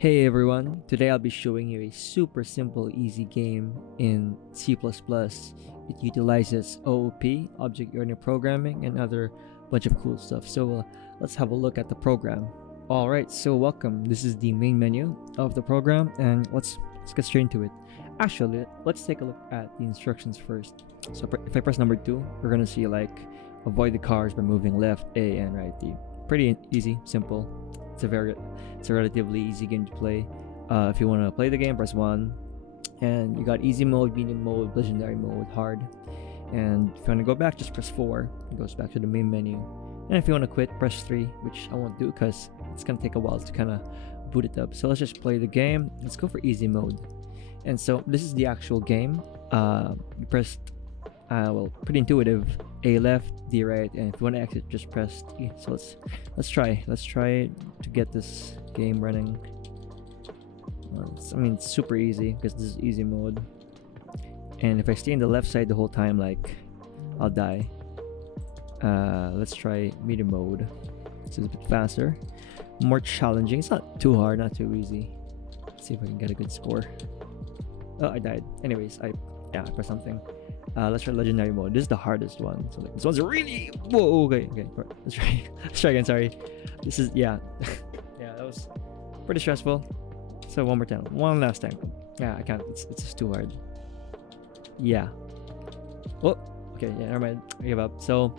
Hey everyone, today I'll be showing you a super simple easy game in C++. It utilizes OOP, Object-Oriented Programming, and other bunch of cool stuff. So let's have a look at the program. Alright, so welcome. This is the main menu of the program, and let's get straight into it. Actually, let's take a look at the instructions first. So if I press number 2, we're gonna see like avoid the cars by moving left A and right D. Pretty easy, simple. It's a relatively easy game to play. If you want to play the game, press 1, and you got easy mode, medium mode, legendary mode, hard. And if you want to go back, just press 4. It goes back to the main menu. And if you want to quit, press 3, which I won't do because it's gonna take a while to kind of boot it up. So let's just play the game. Let's go for easy mode. And so this is the actual game. You pressed pretty intuitive, A left, D right, and if you want to exit, just press E. So let's try to get this game running. It's super easy because this is easy mode, and if I stay in the left side the whole time, like, I'll die. Let's try medium mode. This is a bit faster, more challenging. It's not too hard, not too easy. Let's see if I can get a good score. Oh, I died. Anyways, I pressed something. Let's try legendary mode. This is the hardest one. So like, this one's really okay. Let's try again. Sorry. This is yeah, that was pretty stressful. So one more time, one last time. Yeah, I can't. It's just too hard. Yeah. Oh, okay. Yeah, never mind. I give up. So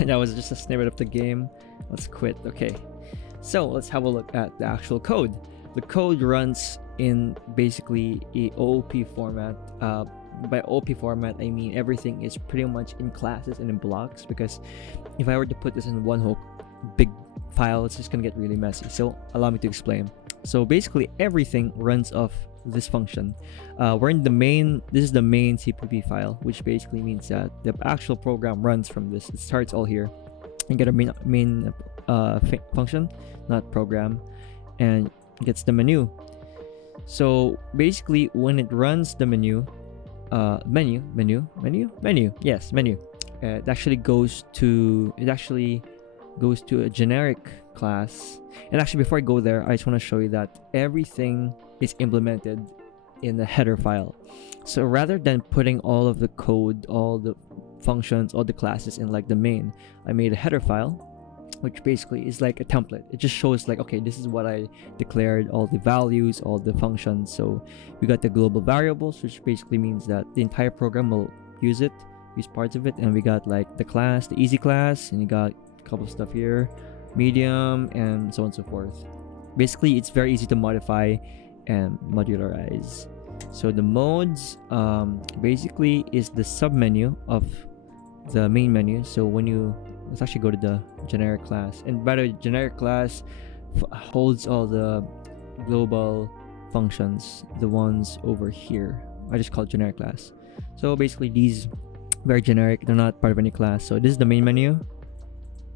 that was just a snippet of the game. Let's quit. Okay. So let's have a look at the actual code. The code runs in basically a OOP format. By OP format, I mean everything is pretty much in classes and in blocks, because if I were to put this in one whole big file, it's just gonna get really messy. So allow me to explain. So basically everything runs off this function. We're in the main, this is the main CPP file, which basically means that the actual program runs from this. It starts all here and get a main function, not program, and gets the menu. So basically when it runs the menu, menu, it actually goes to a generic class. And actually, before I go there, I just want to show you that everything is implemented in the header file. So rather than putting all of the code, all the functions, all the classes in like the main, I made a header file, which basically is like a template. It just shows like, okay, this is what I declared, all the values, all the functions. So we got the global variables, which basically means that the entire program will use parts of it. And we got like the class, the easy class, and you got a couple of stuff here, medium, and so on and so forth. Basically, it's very easy to modify and modularize. So the modes basically is the submenu of the main menu. So let's actually go to the generic class. And by the way, generic class holds all the global functions, the ones over here. I just call it generic class. So basically these very generic, they're not part of any class. So this is the main menu.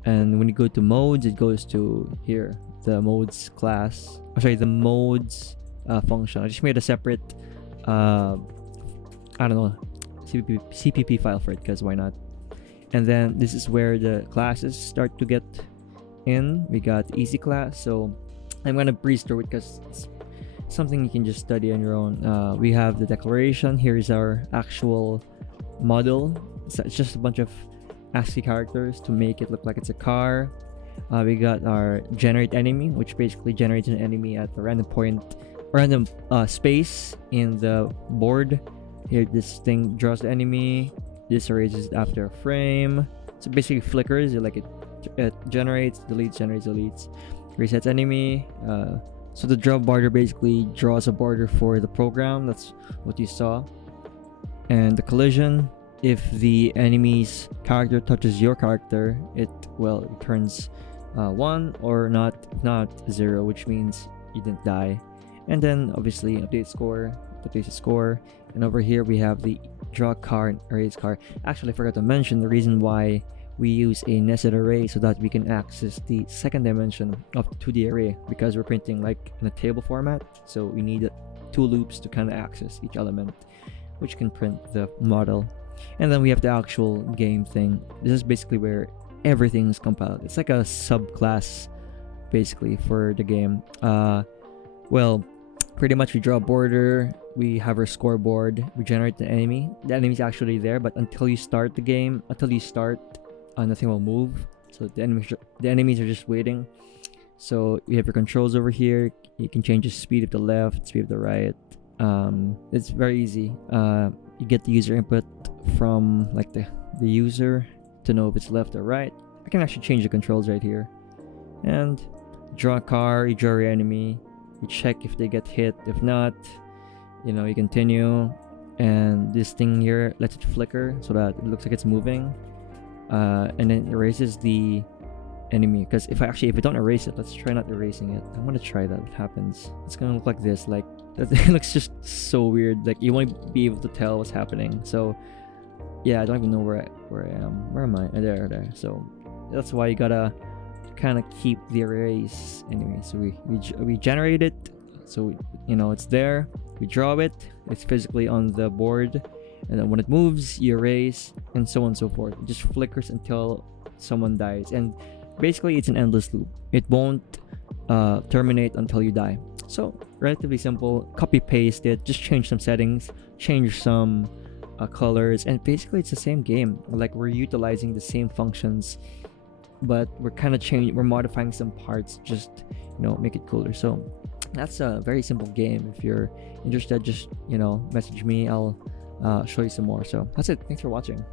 And when you go to modes, it goes to here, the modes class. The modes function. I just made a separate CPP file for it, because why not? And then this is where the classes start to get in. We got easy class, so I'm gonna breeze through it because it's something you can just study on your own. We have the declaration. Here is our actual model. So it's just a bunch of ASCII characters to make it look like it's a car. We got our generate enemy, which basically generates an enemy at a random space in the board. Here, this thing draws the enemy. This erases it after a frame. So basically flickers, it generates, deletes, resets enemy. So the draw border basically draws a border for the program. That's what you saw. And the collision, if the enemy's character touches your character, it returns 1, or not 0, which means you didn't die. And then obviously updates the score. And over here we have the draw car and erase car. Actually, I forgot to mention the reason why we use a nested array, so that we can access the second dimension of the 2D array, because we're printing like in a table format. So we need 2 loops to kind of access each element, which can print the model. And then we have the actual game thing. This is basically where everything is compiled. It's like a subclass basically for the game. Well, pretty much we draw a border, we have our scoreboard, we generate the enemy. The enemy's actually there, but until you start the game, nothing will move. So the enemies are just waiting. So you have your controls over here. You can change the speed of the left, speed of the right. It's very easy. You get the user input from like the user to know if it's left or right. I can actually change the controls right here. And draw a car, you draw your enemy, you check if they get hit. If not, you continue. And this thing here lets it flicker so that it looks like it's moving. And then erases the enemy, because if I don't erase it, let's try not erasing it. I want to try that. What happens? It's gonna look like this. Like it looks just so weird. Like you won't be able to tell what's happening. So yeah, I don't even know where I am. Where am I? There. So that's why you gotta kind of keep the erase anyway. So we generate it. So it's there. We draw it. It's physically on the board, and then when it moves, you erase, and so on and so forth. It just flickers until someone dies, and basically it's an endless loop. It won't terminate until you die. So relatively simple. Copy paste it, just change some settings, change some colors, and basically it's the same game. Like we're utilizing the same functions, but we're modifying some parts, just make it cooler. So that's a very simple game. If you're interested, just message me. I'll show you some more. So that's it. Thanks for watching.